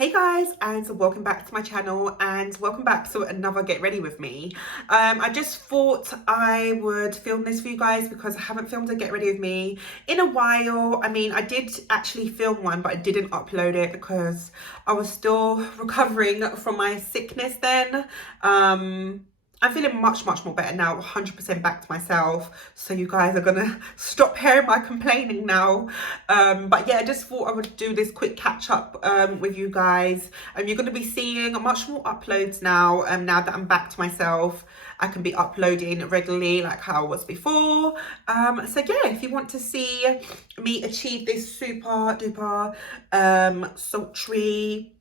Hey guys, and welcome back to my channel and welcome back to another get ready with me. I just thought I would film this for you guys because I haven't filmed a get ready with me in a while. I mean, I did actually film one, but I didn't upload it because I was still recovering from my sickness then. I'm feeling much more better now, 100% back to myself. So you guys are gonna stop hearing my complaining now. But yeah, I just thought I would do this quick catch up with you guys. You're gonna be seeing much more uploads now. Now that I'm back to myself, I can be uploading regularly like how I was before. So yeah, if you want to see me achieve this super duper sultry,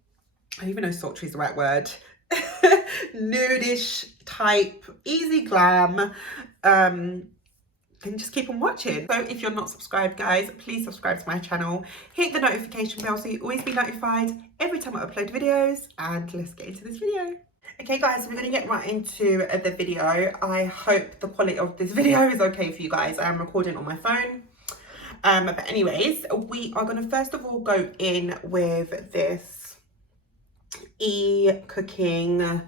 I don't even know if sultry is the right word, nudish type easy glam, then just keep on watching. So if you're not subscribed, guys, please subscribe to my channel, hit the notification bell so you always be notified every time I upload videos, and let's get into this video. Okay guys, we're gonna get right into the video. I hope the quality of this video is okay for you guys. I'm recording on my phone. But anyways, we are gonna first of all go in with this cooking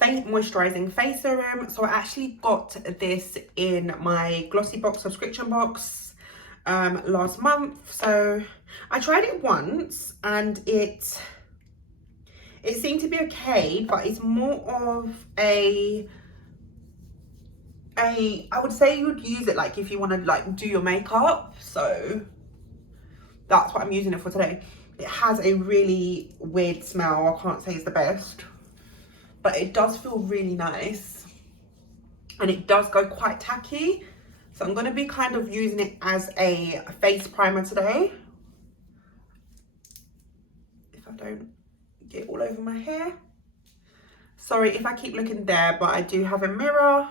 moisturizing face serum. So I actually got this in my glossy box subscription box last month. So I tried it once and it seemed to be okay, but it's more of I would say you would use it like if you want to like do your makeup. So that's what I'm using it for today. It has a really weird smell. I can't say it's the best, but it does feel really nice and it does go quite tacky. So I'm going to be kind of using it as a face primer today. If I don't get all over my hair. Sorry if I keep looking there, but I do have a mirror.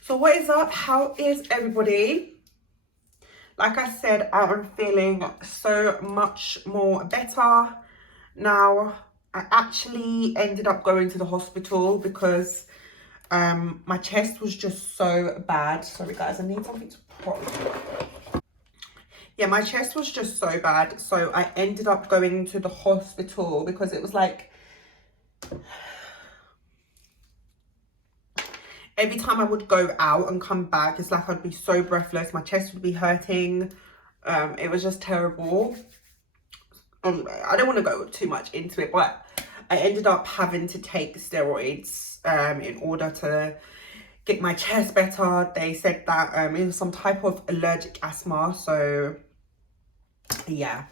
So what is up? How is everybody? Like I said, I am feeling so much more better now. I actually ended up going to the hospital because my chest was just so bad. Sorry guys, I need something to prop. Yeah, my chest was just so bad. So I ended up going to the hospital because it was like every time I would go out and come back, it's like I'd be so breathless. My chest would be hurting. It was just terrible. I don't want to go too much into it, but I ended up having to take steroids in order to get my chest better. They said that it was some type of allergic asthma. So yeah,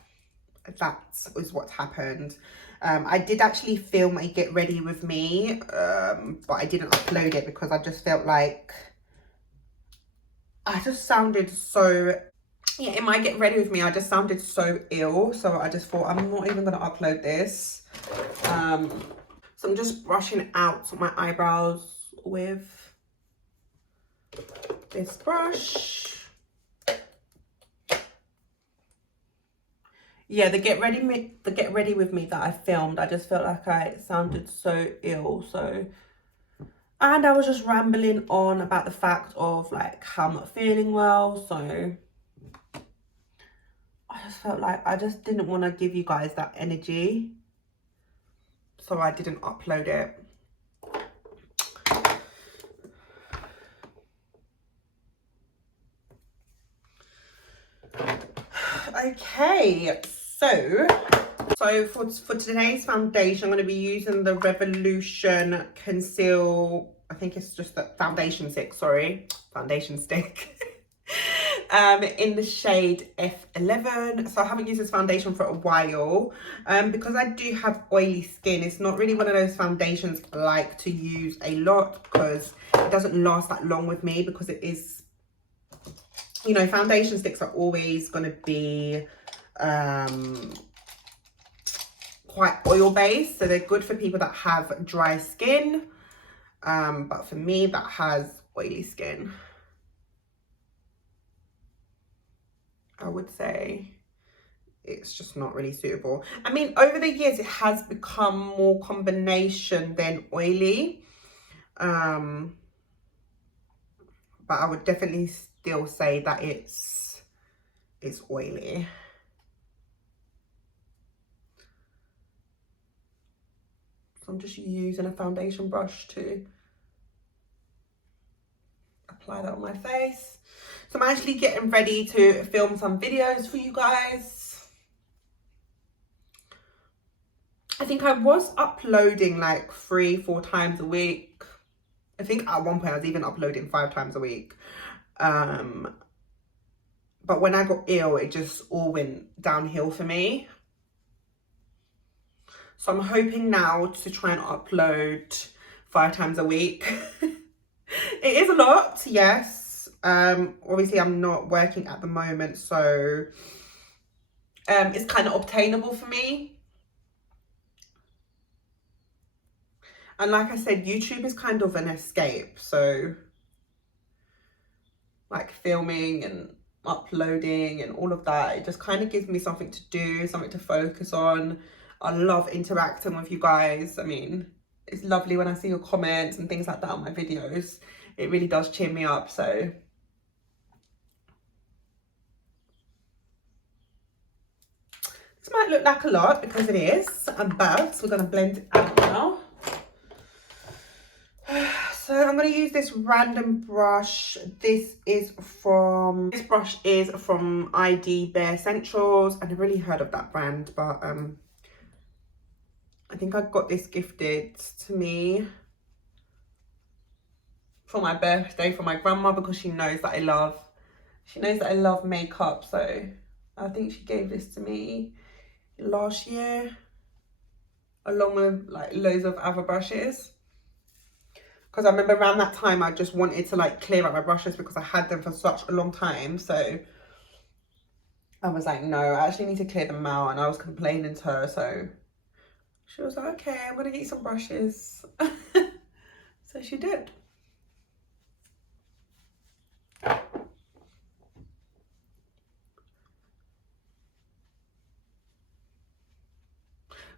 that is what happened. I did actually film a get ready with me, but I didn't upload it because I just felt like I just sounded so, yeah, in my get ready with me, I just sounded so ill. So I just thought I'm not even going to upload this. So I'm just brushing out my eyebrows with this brush. Yeah, the get ready with me that I filmed, I just felt like I sounded so ill. So, and I was just rambling on about the fact of like how I'm not feeling well. So I just felt like I just didn't want to give you guys that energy. So I didn't upload it. Okay, so for today's foundation, I'm going to be using the Revolution Conceal, I think it's just the foundation stick, foundation stick. In the shade F11. So I haven't used this foundation for a while because I do have oily skin. It's not really one of those foundations I like to use a lot because it doesn't last that long with me, because it is, you know, foundation sticks are always going to be quite oil based, so they're good for people that have dry skin, but for me that has oily skin, I would say it's just not really suitable. I mean, over the years it has become more combination than oily, but I would definitely still say that it's is oily. So I'm just using a foundation brush to apply that on my face. So I'm actually getting ready to film some videos for you guys. I think I was uploading like 3-4 times a week. I think at one point I was even uploading 5 times a week. But when I got ill, it just all went downhill for me. So I'm hoping now to try and upload 5 times a week. It is a lot, yes. Obviously I'm not working at the moment, so it's kind of obtainable for me. And like I said, YouTube is kind of an escape. So like filming and uploading and all of that, it just kind of gives me something to do, something to focus on. I love interacting with you guys. I mean, it's lovely when I see your comments and things like that on my videos. It really does cheer me up. So this might look like a lot because it is, but we're going to blend it out now. So I'm going to use this random brush. This brush is from ID Bare Essentials. I never really heard of that brand, but I think I got this gifted to me for my birthday from my grandma because she knows that I love makeup. So I think she gave this to me last year along with like loads of other brushes. Because I remember around that time I just wanted to like clear out my brushes because I had them for such a long time. So I was like, no, I actually need to clear them out. And I was complaining to her. So she was like, okay, I'm going to get you some brushes. So she did.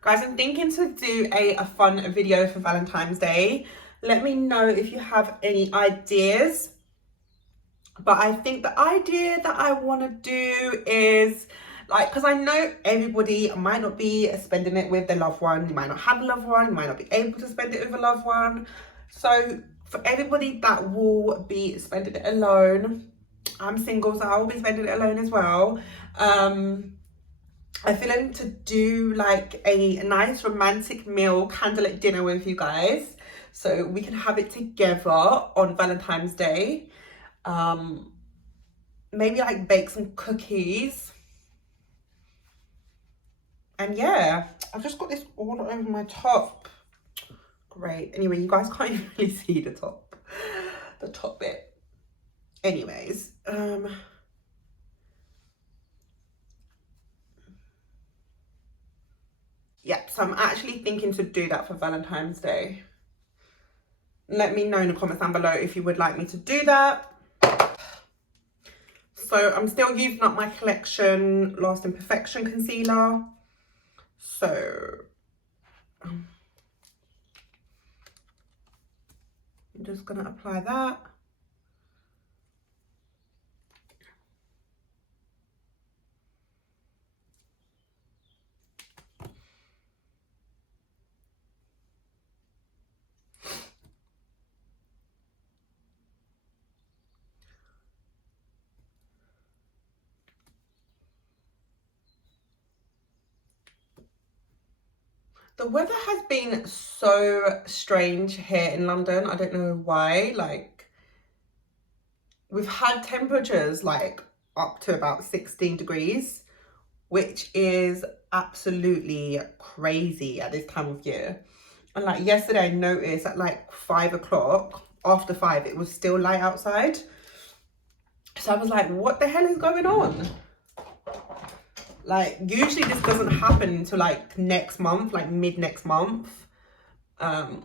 Guys, I'm thinking to do a fun video for Valentine's Day. Let me know if you have any ideas. But I think the idea that I want to do is like, because I know everybody might not be spending it with their loved one. You might not have a loved one. You might not be able to spend it with a loved one. So for everybody that will be spending it alone, I'm single, so I will be spending it alone as well. I feel like to do like a nice romantic meal, candlelit dinner with you guys, so we can have it together on Valentine's Day. Maybe like bake some cookies. And yeah, I've just got this all over my top. Great. Anyway, you guys can't even really see the top bit. Anyways, yep, so I'm actually thinking to do that for Valentine's Day. Let me know in the comments down below if you would like me to do that. So I'm still using up my collection Lasting Perfection concealer. So I'm just going to apply that. The weather has been so strange here in London. I don't know why. Like, we've had temperatures like up to about 16 degrees, which is absolutely crazy at this time of year. And like yesterday, I noticed at like 5 o'clock, after 5, it was still light outside. So I was like, what the hell is going on? Like, usually this doesn't happen until like next month, like mid next month. So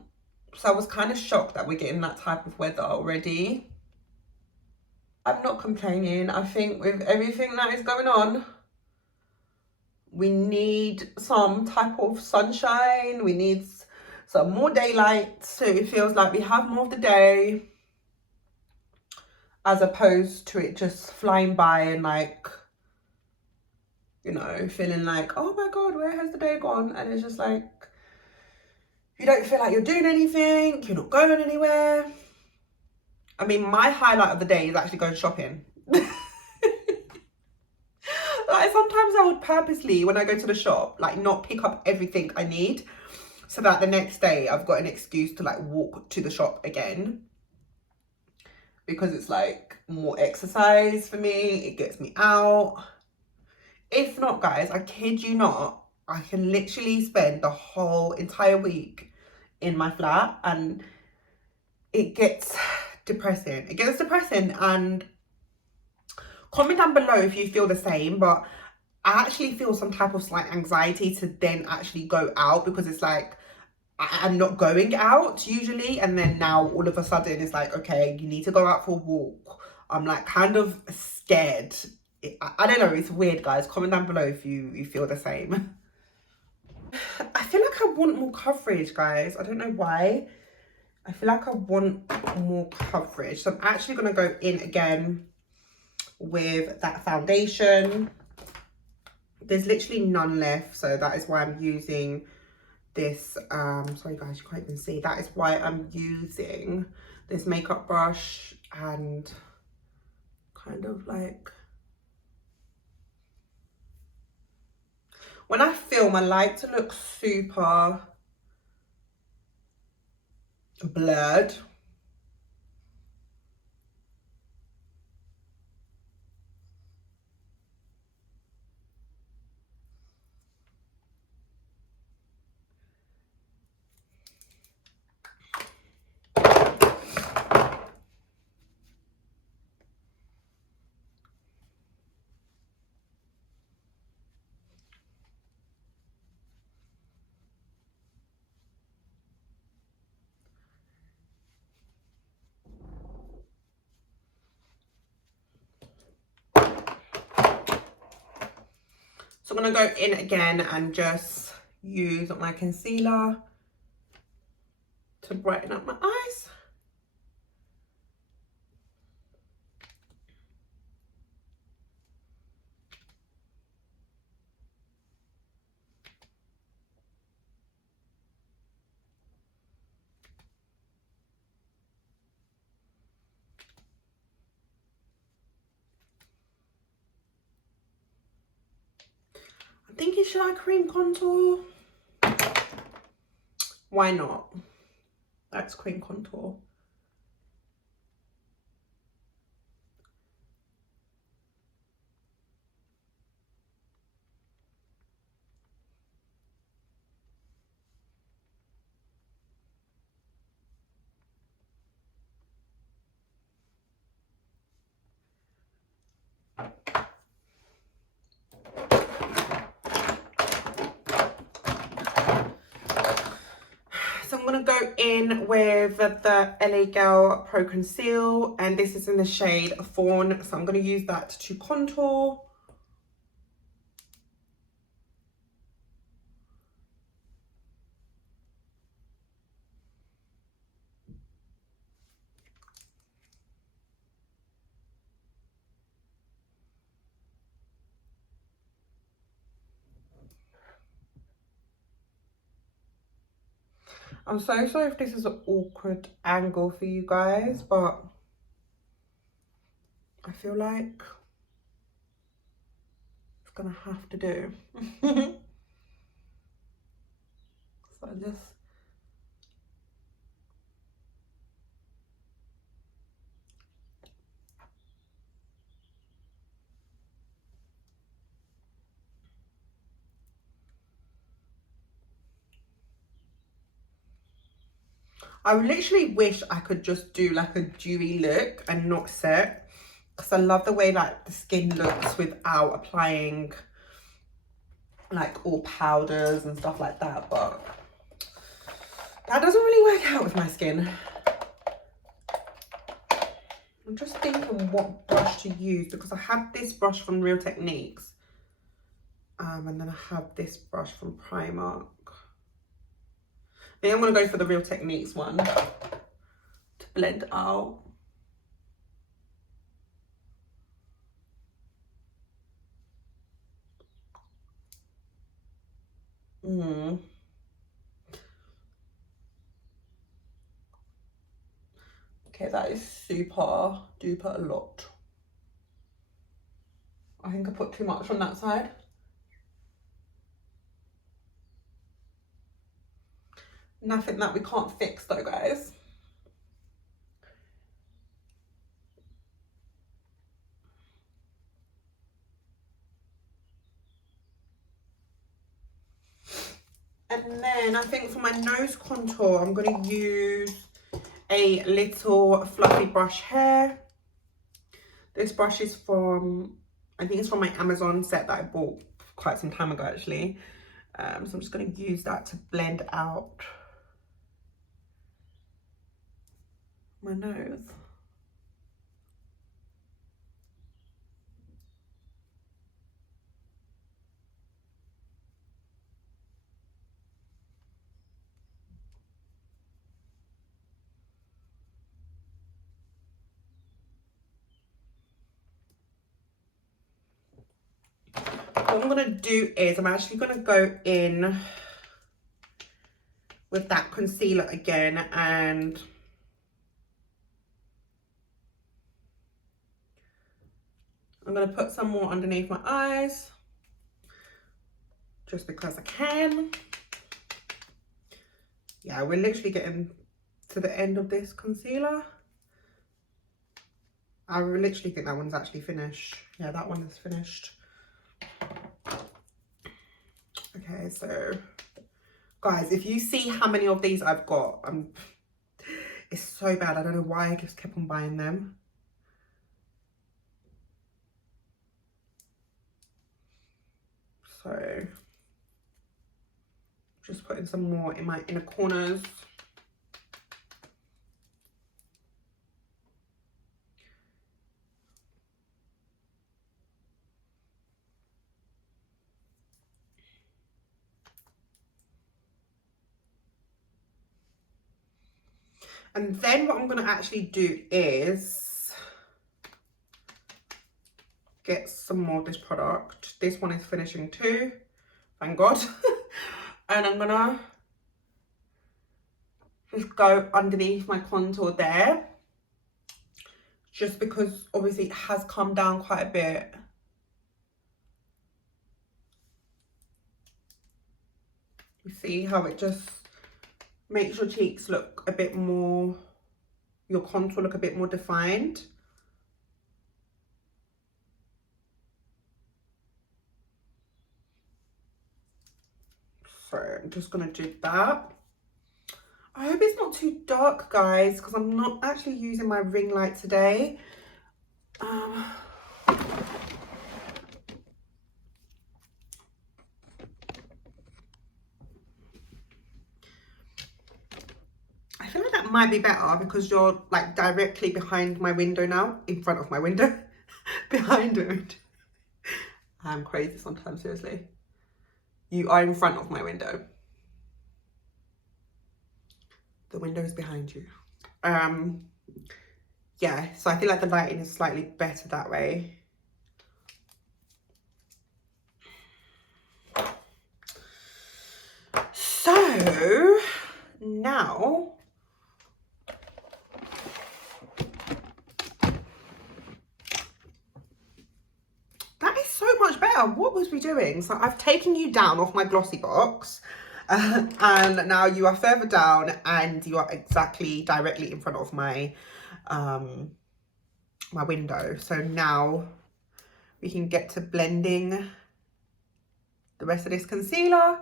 I was kind of shocked that we're getting that type of weather already. I'm not complaining. I think with everything that is going on, we need some type of sunshine. We need some more daylight, so it feels like we have more of the day, as opposed to it just flying by and like you know, feeling like, oh my God, where has the day gone? And it's just like, you don't feel like you're doing anything, you're not going anywhere. I mean, my highlight of the day is actually going shopping. Like sometimes I would purposely, when I go to the shop, like not pick up everything I need, so that the next day I've got an excuse to like walk to the shop again, because it's like more exercise for me, it gets me out. If not, guys, I kid you not, I can literally spend the whole entire week in my flat and it gets depressing. It gets depressing. And comment down below if you feel the same, but I actually feel some type of slight anxiety to then actually go out, because it's like I'm not going out usually, and then now all of a sudden it's like, okay, you need to go out for a walk. I'm like kind of scared. I don't know, it's weird, guys. Comment down below if you feel the same. I feel like I want more coverage, guys. I don't know why. I feel like I want more coverage. So I'm actually going to go in again with that foundation. There's literally none left, so that is why I'm using this. Sorry guys, you can't even see. That is why I'm using this makeup brush and kind of like, when I film, I like to look super blurred. So I'm going to go in again and just use my concealer to brighten up my eyes. I'm thinking, should I cream contour? Why not? Let's cream contour. So I'm going to go in with the LA Girl Pro Conceal, and this is in the shade Fawn. So I'm going to use that to contour. I'm so sorry if this is an awkward angle for you guys, but I feel like it's gonna have to do. So I just, I literally wish I could just do like a dewy look and not set, because I love the way like the skin looks without applying like all powders and stuff like that, but that doesn't really work out with my skin. I'm just thinking what brush to use, because I have this brush from Real Techniques, and then I have this brush from Primark. I think I'm going to go for the Real Techniques one to blend out. Mm. Okay, that is super duper a lot. I think I put too much on that side. Nothing that we can't fix though, guys. And then I think for my nose contour, I'm going to use a little fluffy brush here. This brush is from, I think it's from my Amazon set that I bought quite some time ago actually. So I'm just going to use that to blend out my nose. What I'm going to do is I'm actually going to go in with that concealer again, and I'm going to put some more underneath my eyes just because I can. Yeah, we're literally getting to the end of this concealer. I literally think that one's actually finished. Yeah, that one is finished. Okay, so guys, if you see how many of these I've got, it's so bad. I don't know why I just kept on buying them. So just putting some more in my inner corners. And then what I'm going to actually do is get some more of this product. This one is finishing too, thank God. And I'm going to just go underneath my contour there. Just because obviously it has come down quite a bit. You see how it just makes your cheeks look a bit more, your contour look a bit more defined. So I'm just gonna do that. I hope it's not too dark, guys, because I'm not actually using my ring light today. I feel like that might be better because you're like directly behind my window now, in front of my window, behind it. I'm crazy sometimes, seriously. You are in front of my window. The window is behind you. Yeah, so I feel like the lighting is slightly better that way. So now that is so much better. What was we doing? So I've taken you down off my glossy box, and now you are further down and you are exactly directly in front of my my window. So now we can get to blending the rest of this concealer.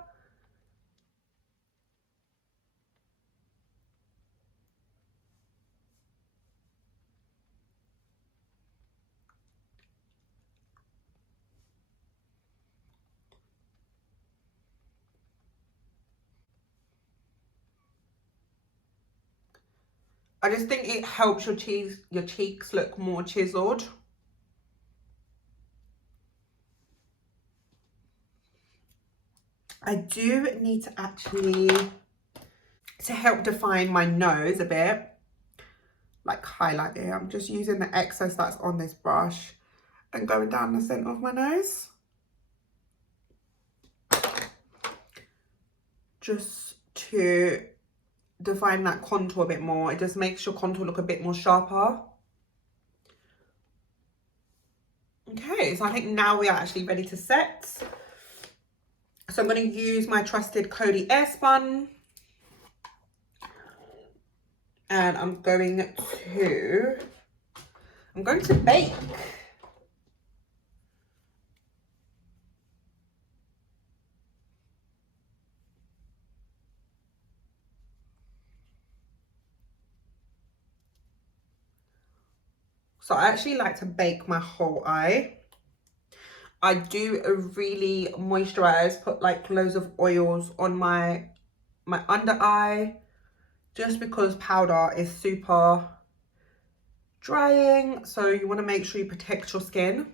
I just think it helps your cheeks look more chiseled. I do need to actually, to help define my nose a bit, like highlight it. I'm just using the excess that's on this brush and going down the center of my nose. just to define that contour a bit more. It just makes your contour look a bit more sharper. Okay, so I think now we are actually ready to set. So I'm going to use my trusted Cody Airspun. And I'm going to bake. So I actually like to bake my whole eye. I do a really moisturize, put like loads of oils on my under eye, just because powder is super drying. So you want to make sure you protect your skin.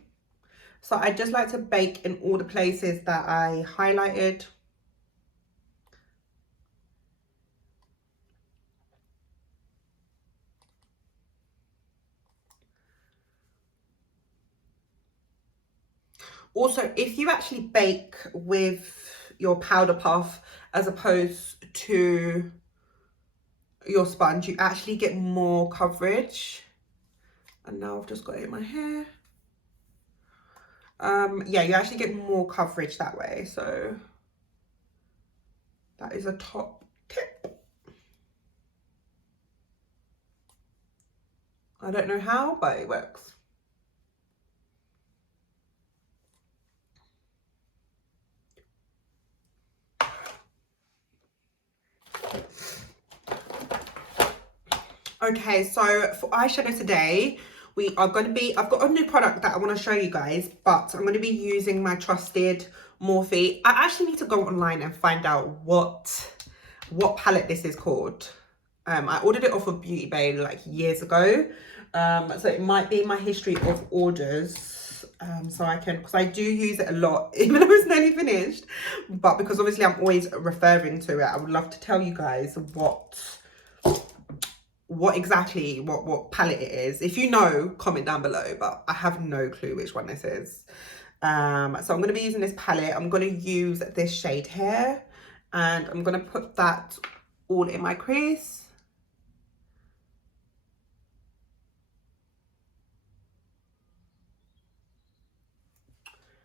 So I just like to bake in all the places that I highlighted. Also, if you actually bake with your powder puff as opposed to your sponge, you actually get more coverage. And now I've just got it in my hair. Yeah, you actually get more coverage that way. So that is a top tip. I don't know how, but it works. Okay, so for eyeshadow today, we are going to be, I've got a new product that I want to show you guys, but I'm going to be using my trusted Morphe. I actually need to go online and find out what palette this is called. I ordered it off of Beauty Bay like years ago. So it might be in my history of orders. So I can, because I do use it a lot, even though it's nearly finished. But because obviously I'm always referring to it, I would love to tell you guys what exactly what palette it is. If you know, comment down below, but I have no clue which one this is. So I'm going to be using this palette. I'm going to use this shade here, and I'm going to put that all in my crease.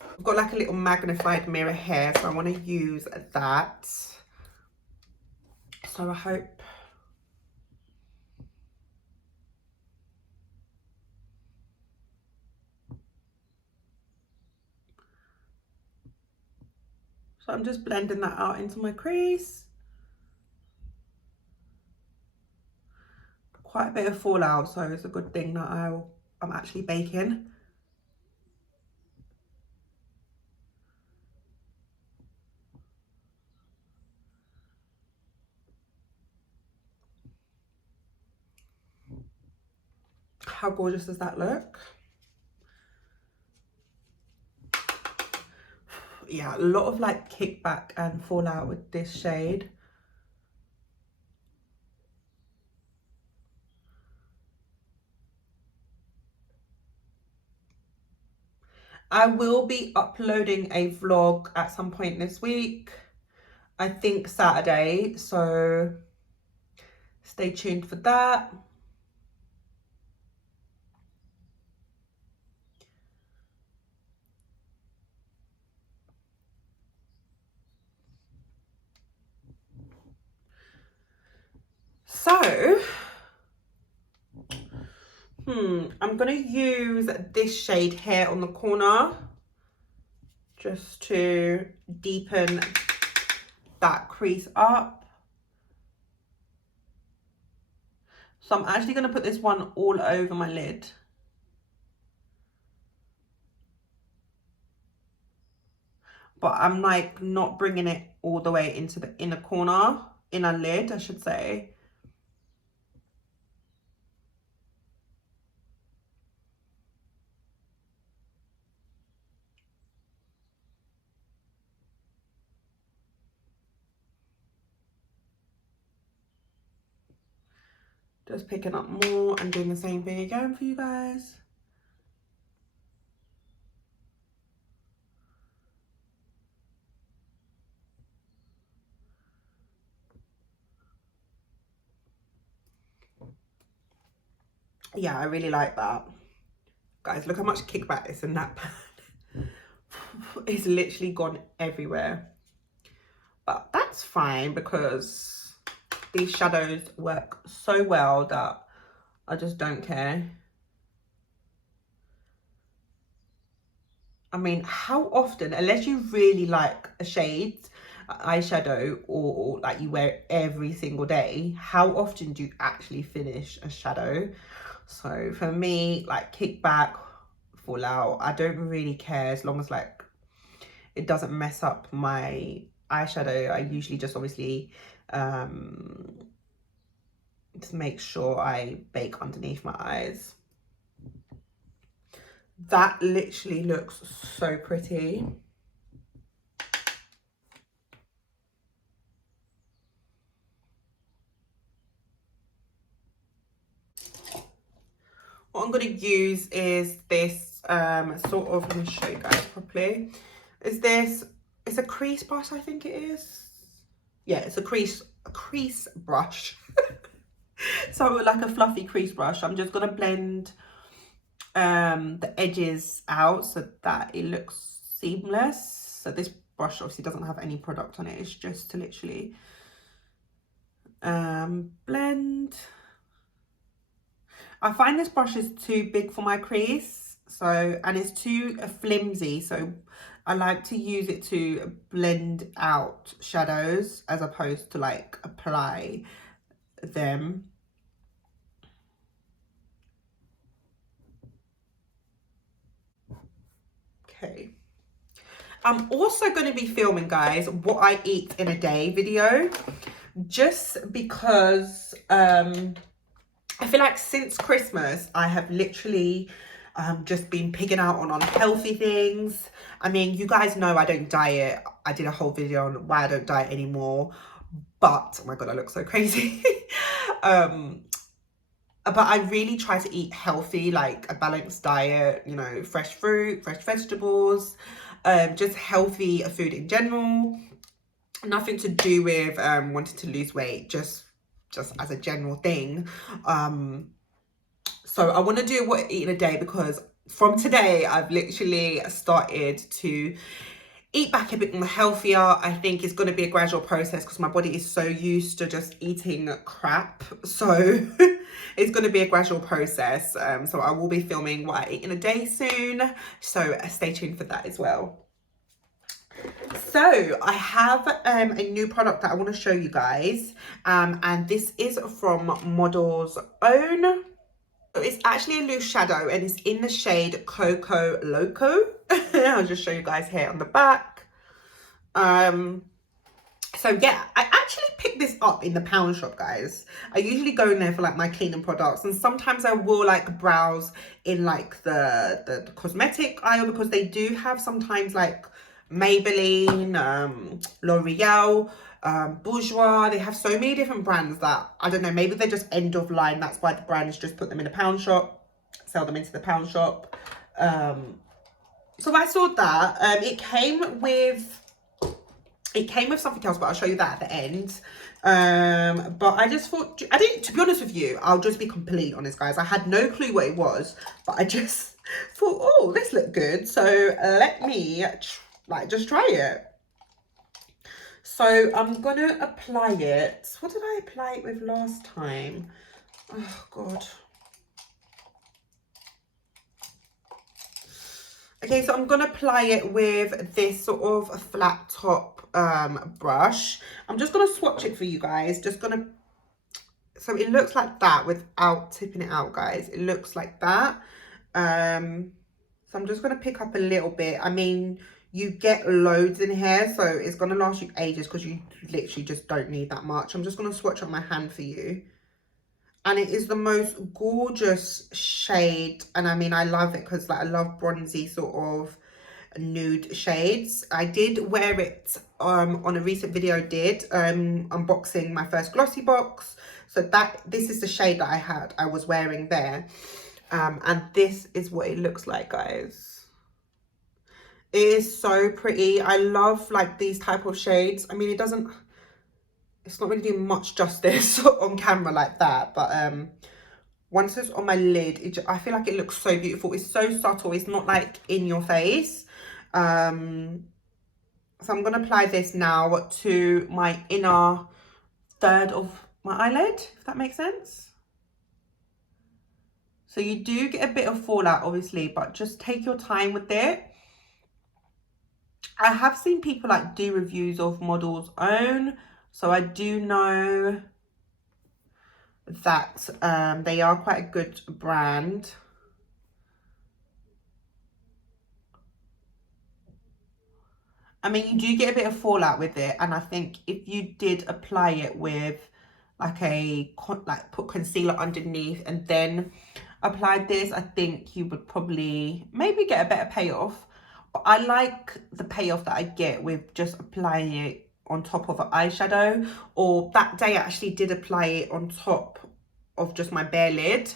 I've got like a little magnified mirror here, so I want to use that. So I hope. So I'm just blending that out into my crease. Quite a bit of fallout, so it's a good thing that I'm actually baking. How gorgeous does that look? Yeah, a lot of like kickback and fallout with this shade. I will be uploading a vlog at some point this week. I think Saturday, so stay tuned for that. So, I'm gonna use this shade here on the corner just to deepen that crease up. So I'm actually gonna put this one all over my lid. But I'm like not bringing it all the way into the inner corner, inner lid, I should say. Just picking up more and doing the same thing again for you guys. Yeah, I really like that. Guys, look how much kickback is in that pan. It's literally gone everywhere. But that's fine because these shadows work so well that I just don't care. I mean, how often, unless you really like a shade, eyeshadow, or like you wear it every single day, how often do you actually finish a shadow? So for me, like kickback, fall out, I don't really care as long as like it doesn't mess up my eyeshadow. I usually just obviously just make sure I bake underneath my eyes. That literally looks so pretty. What I'm going to use is this sort of, let me show you guys properly. Is this, it's a crease brush, I think it is. Yeah, it's a crease brush. So like a fluffy crease brush. I'm just going to blend the edges out so that it looks seamless. So this brush obviously doesn't have any product on it. It's just to literally blend. I find this brush is too big for my crease, so, and it's too flimsy, so I like to use it to blend out shadows as opposed to like apply them. Okay. I'm also going to be filming, guys, what I eat in a day video, just because I feel like since Christmas, I have literally just been pigging out on unhealthy things. I mean, you guys know I don't diet. I did a whole video on why I don't diet anymore. But, oh my God, I look so crazy. But I really try to eat healthy, like a balanced diet, you know, fresh fruit, fresh vegetables, just healthy food in general. Nothing to do with wanting to lose weight, just as a general thing. So I want to do what I eat in a day, because from today I've literally started to eat back a bit more healthier. I think it's going to be a gradual process because my body is so used to just eating crap. So it's going to be a gradual process. So I will be filming what I eat in a day soon. So stay tuned for that as well. So I have a new product that I want to show you guys, and this is from Model's Own. It's actually a loose shadow and it's in the shade Coco Loco. I'll just show you guys here on the back. So yeah, I actually picked this up in the pound shop, guys. I usually go in there for like my cleaning products, and sometimes I will like browse in like the cosmetic aisle, because they do have sometimes like Maybelline, L'Oreal, Bourjois. They have so many different brands that, I don't know, maybe they're just end of line. That's why the brands just put them in a pound shop, sell them into the pound shop. So I saw that. It came with something else, but I'll show you that at the end. But I just thought, I didn't, to be honest with you, I'll just be completely honest, guys. I had no clue what it was, but I just thought, oh, this looked good. So let me just try it. So I'm gonna apply it. What did I apply it with last time? Oh God. Okay, so I'm gonna apply it with this sort of flat top brush. I'm just gonna swatch it for you guys. So it looks like that without tipping it out, guys. It looks like that. So I'm just gonna pick up a little bit. I mean, you get loads in here, so it's gonna last you ages because you literally just don't need that much. I'm just gonna swatch on my hand for you. And it is the most gorgeous shade. And I mean, I love it because like I love bronzy sort of nude shades. I did wear it on a recent video unboxing my first glossy box. So this is the shade that I was wearing there. And this is what it looks like, guys. It is so pretty. I love like these type of shades. I mean, it's not really doing much justice on camera like that, but once it's on my lid, I feel like it looks so beautiful. It's so subtle. It's not like in your face. So I'm going to apply this now to my inner third of my eyelid, if that makes sense. So you do get a bit of fallout, obviously, but just take your time with it. I have seen people like do reviews of Model's Own, so I do know that they are quite a good brand. I mean, you do get a bit of fallout with it, and I think if you did apply it with like put concealer underneath and then applied this, I think you would probably maybe get a better payoff. But I like the payoff that I get with just applying it on top of an eyeshadow, or that day I actually did apply it on top of just my bare lid.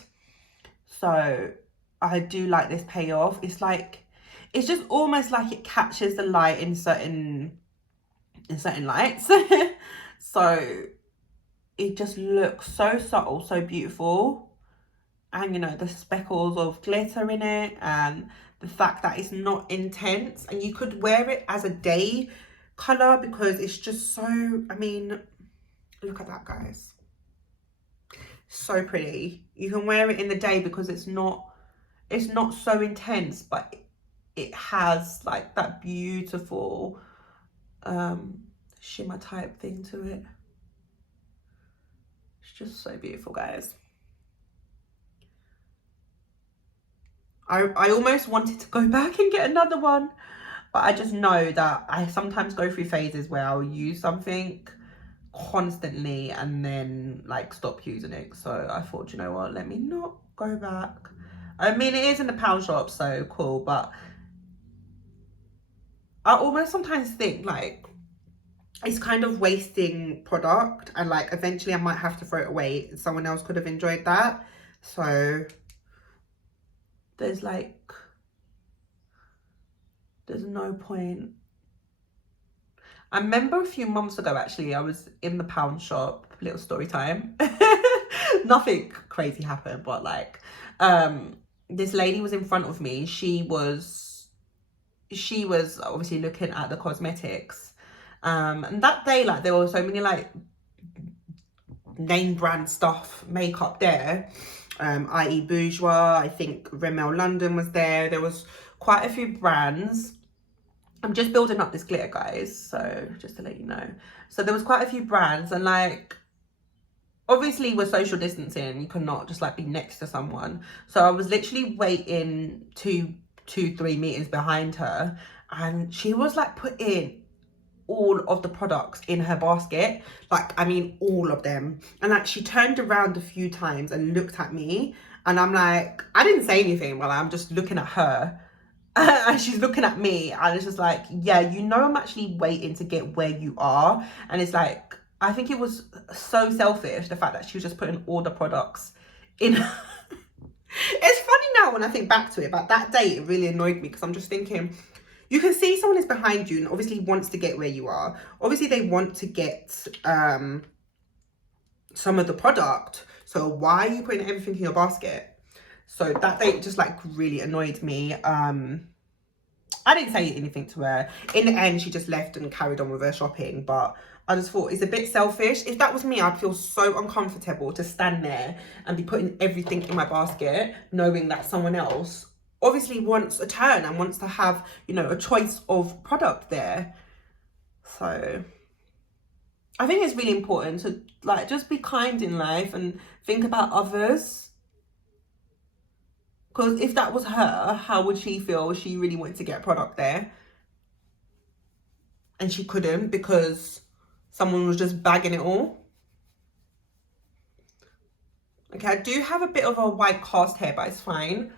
So I do like this payoff. It's like, it's just almost like it catches the light in certain lights. So it just looks so subtle, so beautiful. And you know, the speckles of glitter in it, and the fact that it's not intense, and you could wear it as a day color because it's just so, I mean, look at that, guys. So pretty. You can wear it in the day because it's not so intense, but it has like that beautiful shimmer type thing to it. It's just so beautiful, guys. I almost wanted to go back and get another one, but I just know that I sometimes go through phases where I'll use something constantly and then like stop using it. So I thought, you know what, let me not go back. I mean, it is in the pound shop, so cool, but I almost sometimes think like it's kind of wasting product, and like eventually I might have to throw it away. Someone else could have enjoyed that. So there's no point. I remember a few months ago, actually, I was in the pound shop, little story time. Nothing crazy happened, but like, this lady was in front of me. She was obviously looking at the cosmetics. And that day, like, there were so many like name brand stuff, makeup there. I.e. Bourjois, I think Rimmel London was there. There was quite a few brands. I'm just building up this glitter, guys, so just to let you know. So there was quite a few brands, and like, obviously we're social distancing, you cannot just like be next to someone. So I was literally waiting 3 meters behind her, and she was like putting all of the products in her basket, like, I mean, all of them. And like, she turned around a few times and looked at me, and I'm like, I didn't say anything, but I'm just looking at her. And she's looking at me, and it's just like, yeah, you know, I'm actually waiting to get where you are. And it's like, I think it was so selfish, the fact that she was just putting all the products in. It's funny now when I think back to it, but that day it really annoyed me, because I'm just thinking, you can see someone is behind you and obviously wants to get where you are. Obviously they want to get some of the product, so why are you putting everything in your basket? So that day just like really annoyed me. I didn't say anything to her. In the end, she just left and carried on with her shopping. But I just thought it's a bit selfish. If that was me, I'd feel so uncomfortable to stand there and be putting everything in my basket, knowing that someone else obviously wants a turn and wants to have, you know, a choice of product there. So I think it's really important to like just be kind in life and think about others. Because if that was her, how would she feel? She really wanted to get a product there, and she couldn't because someone was just bagging it all. Okay, I do have a bit of a white cast here, but it's fine.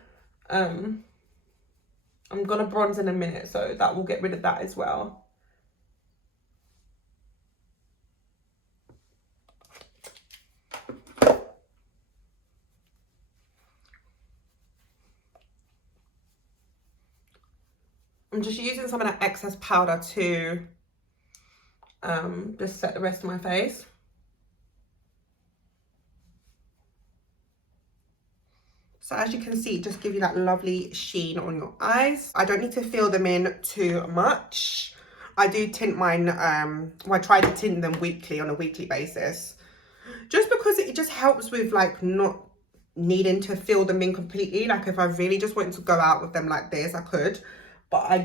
I'm gonna bronze in a minute, so that will get rid of that as well. I'm just using some of that excess powder to just set the rest of my face. So as you can see, it just gives you that lovely sheen on your eyes. I don't need to fill them in too much. I do tint mine, well, I try to tint them weekly on a weekly basis. Just because it just helps with like not needing to fill them in completely. Like if I really just wanted to go out with them like this, I could. But I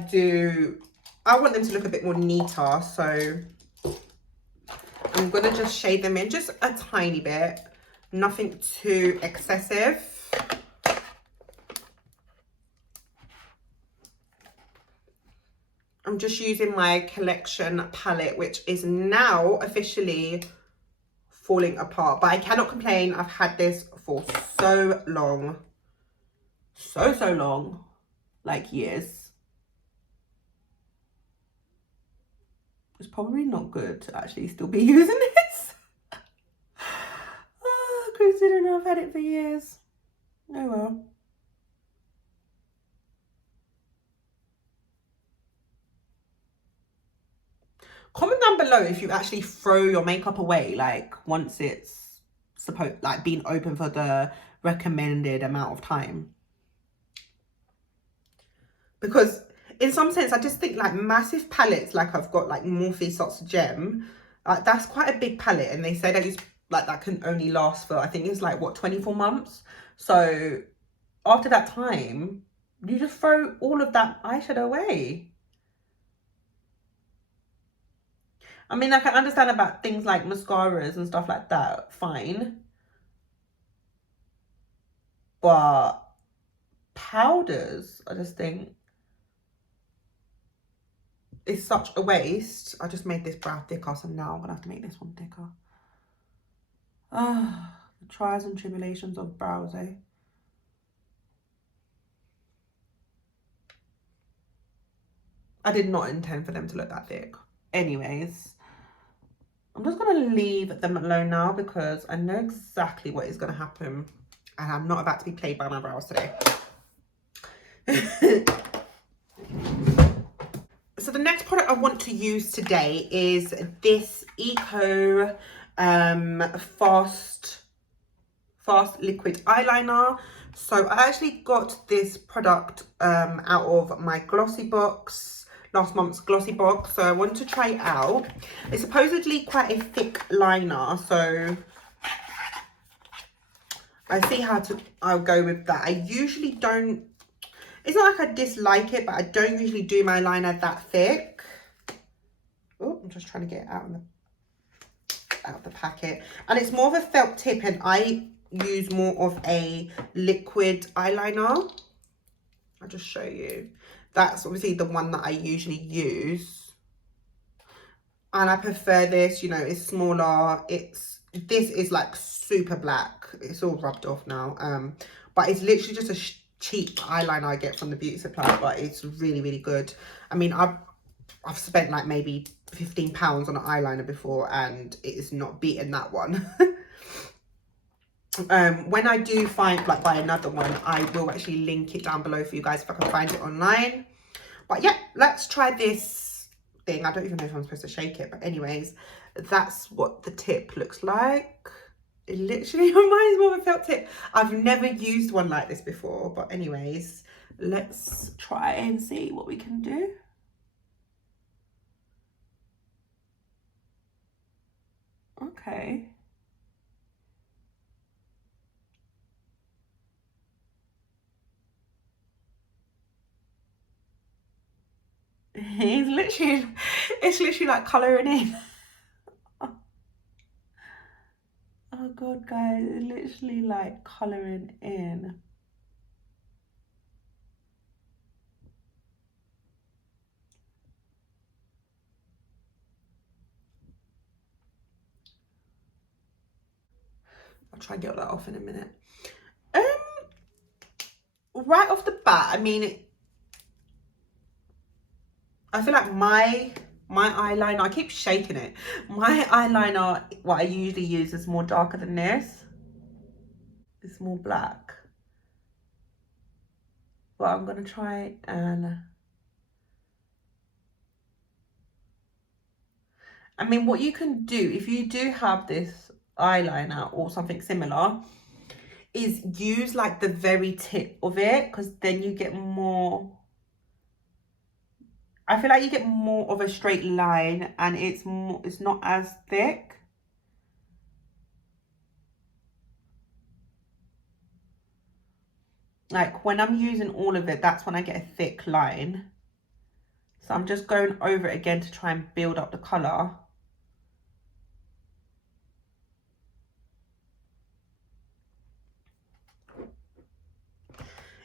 want them to look a bit more neater. So I'm going to just shade them in just a tiny bit. Nothing too excessive. I'm just using my collection palette, which is now officially falling apart. But I cannot complain. I've had this for so long. So long. Like years. It's probably not good to actually still be using this. Considering I've had it for years. Oh well. Comment down below if you actually throw your makeup away, like once it's supposed, like being open for the recommended amount of time. Because in some sense, I just think like massive palettes, like I've got like Morphe Sots Gem, that's quite a big palette, and they say that it's like that can only last for, I think it's like what, 24 months. So after that time, you just throw all of that eyeshadow away. I mean, I can understand about things like mascaras and stuff like that, fine. But powders, I just think it's such a waste. I just made this brow thicker, so now I'm gonna have to make this one thicker. Ah, the trials and tribulations of brows, eh? I did not intend for them to look that thick. Anyways, I'm just going to leave them alone now because I know exactly what is going to happen. And I'm not about to be played by my brows today. So the next product I want to use today is this Eco Fast Liquid Eyeliner. So I actually got this product out of my glossy box, last month's glossy box. So I want to try it out. It's supposedly quite a thick liner, so I see how I'll go with that. I usually don't, it's not like I dislike it, but I don't usually do my liner that thick. Oh, I'm just trying to get it out of the packet. And it's more of a felt tip, and I use more of a liquid eyeliner. I'll just show you. That's obviously the one that I usually use, and I prefer this. You know, it's smaller. This is like super black. It's all rubbed off now. But it's literally just a cheap eyeliner I get from the beauty supply, but it's really good. I mean, I've spent like maybe £15 on an eyeliner before, and it is not beating that one. When I do find, like, buy another one, I will actually link it down below for you guys if I can find it online. But yeah, let's try this thing. I don't even know if I'm supposed to shake it, but anyways, that's what the tip looks like. It literally reminds me of a felt tip. I've never used one like this before, but anyways, let's try and see what we can do. Okay. It's literally like colouring in. Oh god, guys, it's literally like colouring in. I'll try and get that off in a minute. Right off the bat, I mean, I feel like my eyeliner, I keep shaking it. My eyeliner, what I usually use, is more darker than this. It's more black. But I'm going to try and... I mean, what you can do, if you do have this eyeliner or something similar, is use like the very tip of it, because then you get more, I feel like you get more of a straight line and it's not as thick. Like when I'm using all of it, that's when I get a thick line. So I'm just going over it again to try and build up the colour.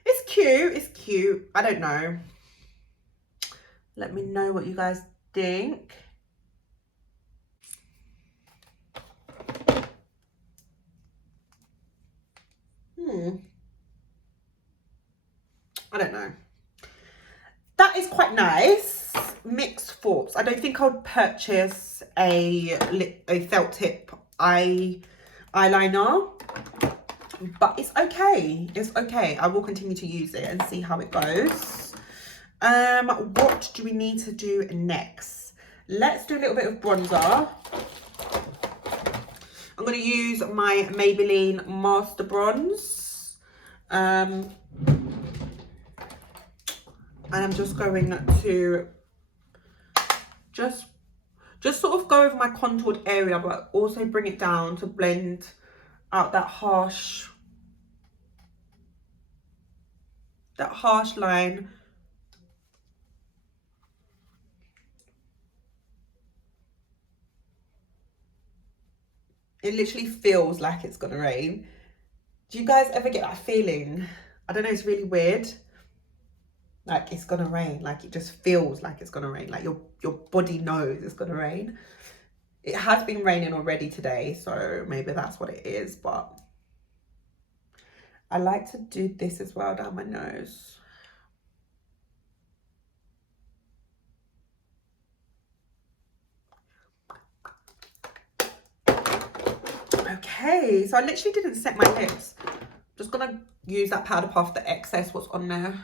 It's cute, it's cute. I don't know. Let me know what you guys think. I don't know. That is quite nice. Mixed thoughts. I don't think I would purchase a felt tip eyeliner, but it's okay. It's okay. I will continue to use it and see how it goes. What do we need to do next? Let's do a little bit of bronzer. I'm going to use my Maybelline Master Bronze. And I'm just going to just sort of go over my contoured area, but also bring it down to blend out that harsh line. It literally feels like it's gonna rain. Do you guys ever get that feeling? I don't know, it's really weird. Like it's gonna rain, like it just feels like it's gonna rain, like your body knows it's gonna rain. It has been raining already today, so maybe that's what it is, but I like to do this as well down my nose. Okay, so I literally didn't set my lips. Just gonna use that powder puff, the excess what's on there,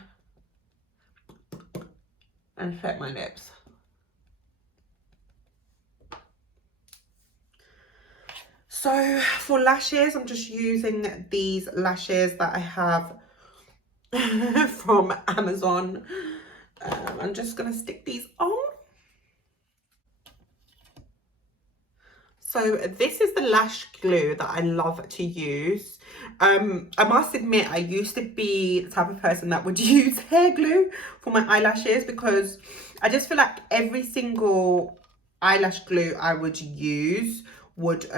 and set my lips. So for lashes, I'm just using these lashes that I have from Amazon. I'm just gonna stick these on. So this is the lash glue that I love to use. I must admit, I used to be the type of person that would use hair glue for my eyelashes, because I just feel like every single eyelash glue I would use would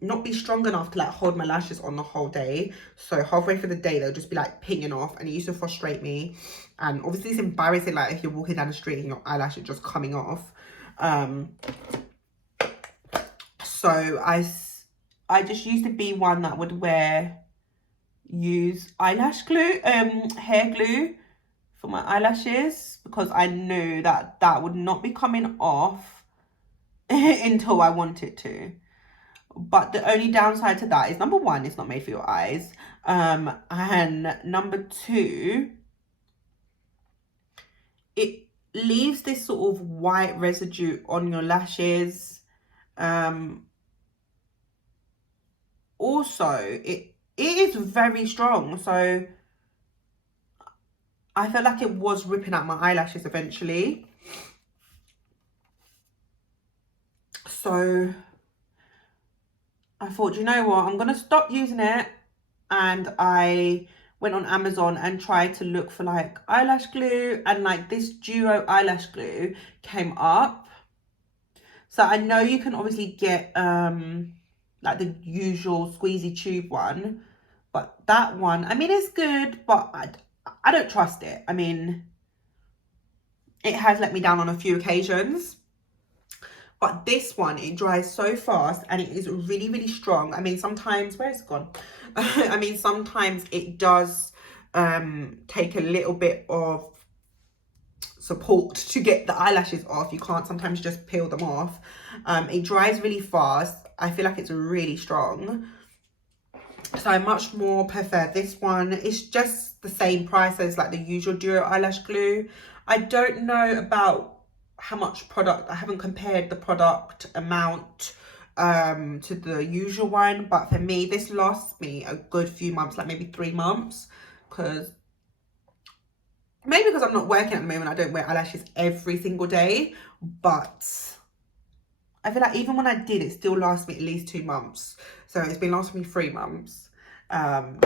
not be strong enough to like hold my lashes on the whole day. So halfway through the day they'll just be like pinging off, and it used to frustrate me. And obviously it's embarrassing, like if you're walking down the street and your eyelash is just coming off. So I just used to be one that would use eyelash glue, hair glue for my eyelashes, because I knew that that would not be coming off until I want it to. But the only downside to that is, number one, it's not made for your eyes. And number two, it leaves this sort of white residue on your lashes. Also, it is very strong, so I felt like it was ripping out my eyelashes eventually. So I thought, you know what, I'm gonna stop using it. And I went on Amazon and tried to look for like eyelash glue, and like this duo eyelash glue came up. So I know you can obviously get like the usual squeezy tube one, but that one, I mean, it's good, but I don't trust it. I mean, it has let me down on a few occasions. But this one, it dries so fast and it is really, really strong. I mean, sometimes, where is it gone? I mean, sometimes it does take a little bit of support to get the eyelashes off. You can't sometimes just peel them off. It dries really fast. I feel like it's really strong. So I much more prefer this one. It's just the same price as like the usual duo eyelash glue. I don't know about how much product, I haven't compared the product amount to the usual one. But for me, this lasts me a good few months, like maybe 3 months, because maybe because I'm not working at the moment, I don't wear eyelashes every single day, but I feel like even when I did, it still lasts me at least 2 months. So it's been lasting me 3 months. And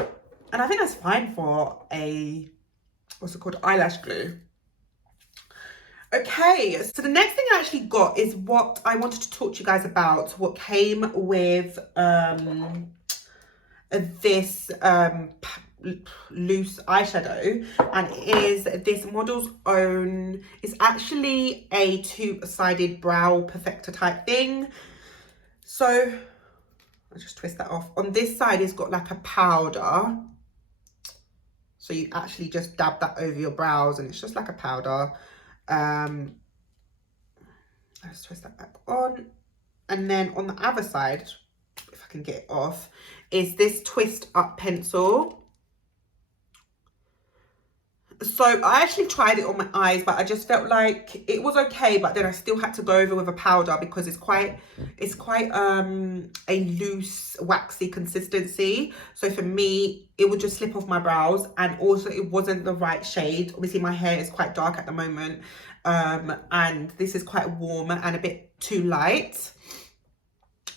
I think that's fine for a, what's it called, eyelash glue. Okay, so the next thing I actually got is what I wanted to talk to you guys about, what came with this loose eyeshadow, and it is this Model's Own. It's actually a two-sided brow perfector type thing. So I'll just twist that off. On this side, it's got like a powder. So you actually just dab that over your brows and it's just like a powder. Let's twist that back on. And then on the other side, if I can get it off, is this twist up pencil. So I actually tried it on my eyes, but I just felt like it was okay, but then I still had to go over with a powder because it's quite a loose, waxy consistency. So for me, it would just slip off my brows, and also it wasn't the right shade. Obviously my hair is quite dark at the moment, and this is quite warm and a bit too light.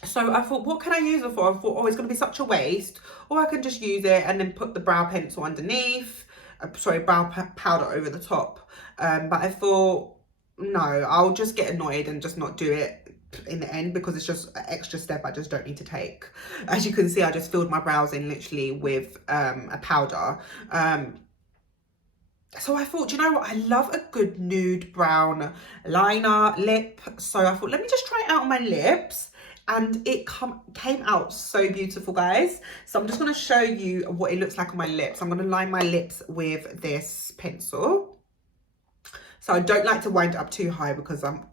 So I thought, what can I use it for? I thought, oh, it's going to be such a waste, or I can just use it and then put the brow pencil underneath. Sorry, brow powder over the top. But I thought, no, I'll just get annoyed and just not do it in the end, because it's just an extra step I just don't need to take. As you can see, I just filled my brows in literally with a powder. So I thought, you know what, I love a good nude brown liner lip. So I thought, let me just try it out on my lips. And it came out so beautiful, guys. So I'm just going to show you what it looks like on my lips. I'm going to line my lips with this pencil. So I don't like to wind it up too high because I'm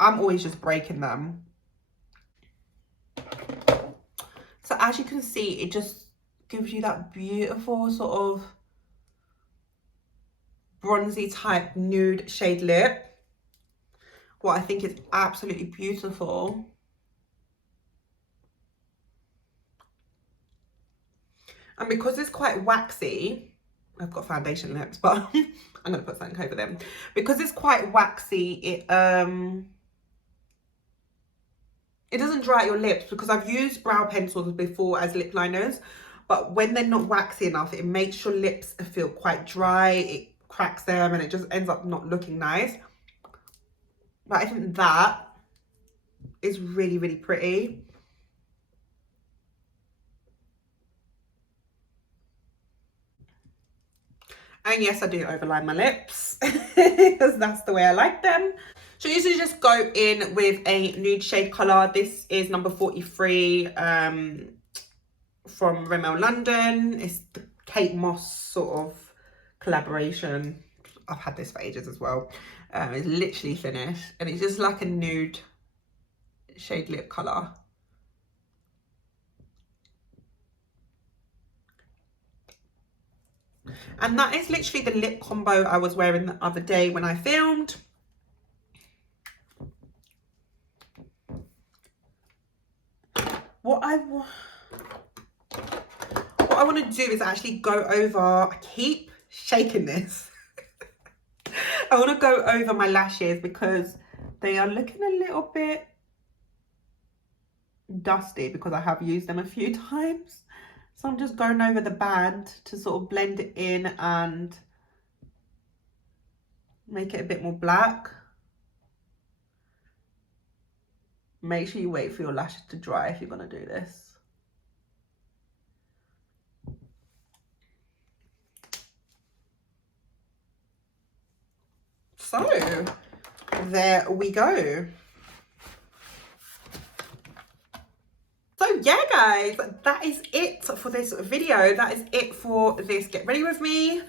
always just breaking them. So as you can see, it just gives you that beautiful sort of bronzy type nude shade lip. What I think is absolutely beautiful. And because it's quite waxy, I've got foundation lips, but I'm going to put something over them. Because it's quite waxy, it doesn't dry out your lips, because I've used brow pencils before as lip liners, but when they're not waxy enough, it makes your lips feel quite dry, it cracks them, and it just ends up not looking nice. But I think that is really, really pretty. And yes, I do overline my lips because that's the way I like them. So I usually just go in with a nude shade colour. This is number 43 from Rimmel London. It's the Kate Moss sort of collaboration. I've had this for ages as well. It's literally finished, and it's just like a nude shade lip colour. And that is literally the lip combo I was wearing the other day when I filmed. What I want to do is actually go over, I keep shaking this. I want to go over my lashes because they are looking a little bit dusty because I have used them a few times. So I'm just going over the band to sort of blend it in and make it a bit more black. Make sure you wait for your lashes to dry if you're going to do this. So there we go. So yeah, guys, that is it for this video. That is it for this Get Ready With Me.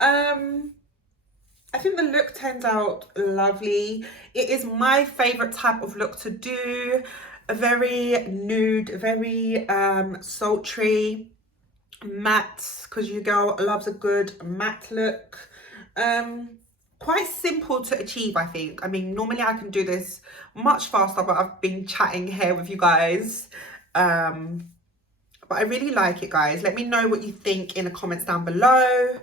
I think the look turns out lovely. It is my favourite type of look to do. A very nude, very sultry, matte, because your girl loves a good matte look. quite simple to achieve, I think. I mean, normally I can do this much faster, but I've been chatting here with you guys. But I really like it, guys. Let me know what you think in the comments down below.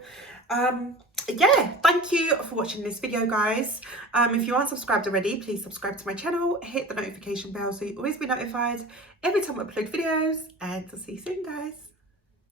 Yeah, thank you for watching this video, guys. If you aren't subscribed already, please subscribe to my channel, hit the notification bell so you always be notified every time I upload videos, and I'll see you soon, guys.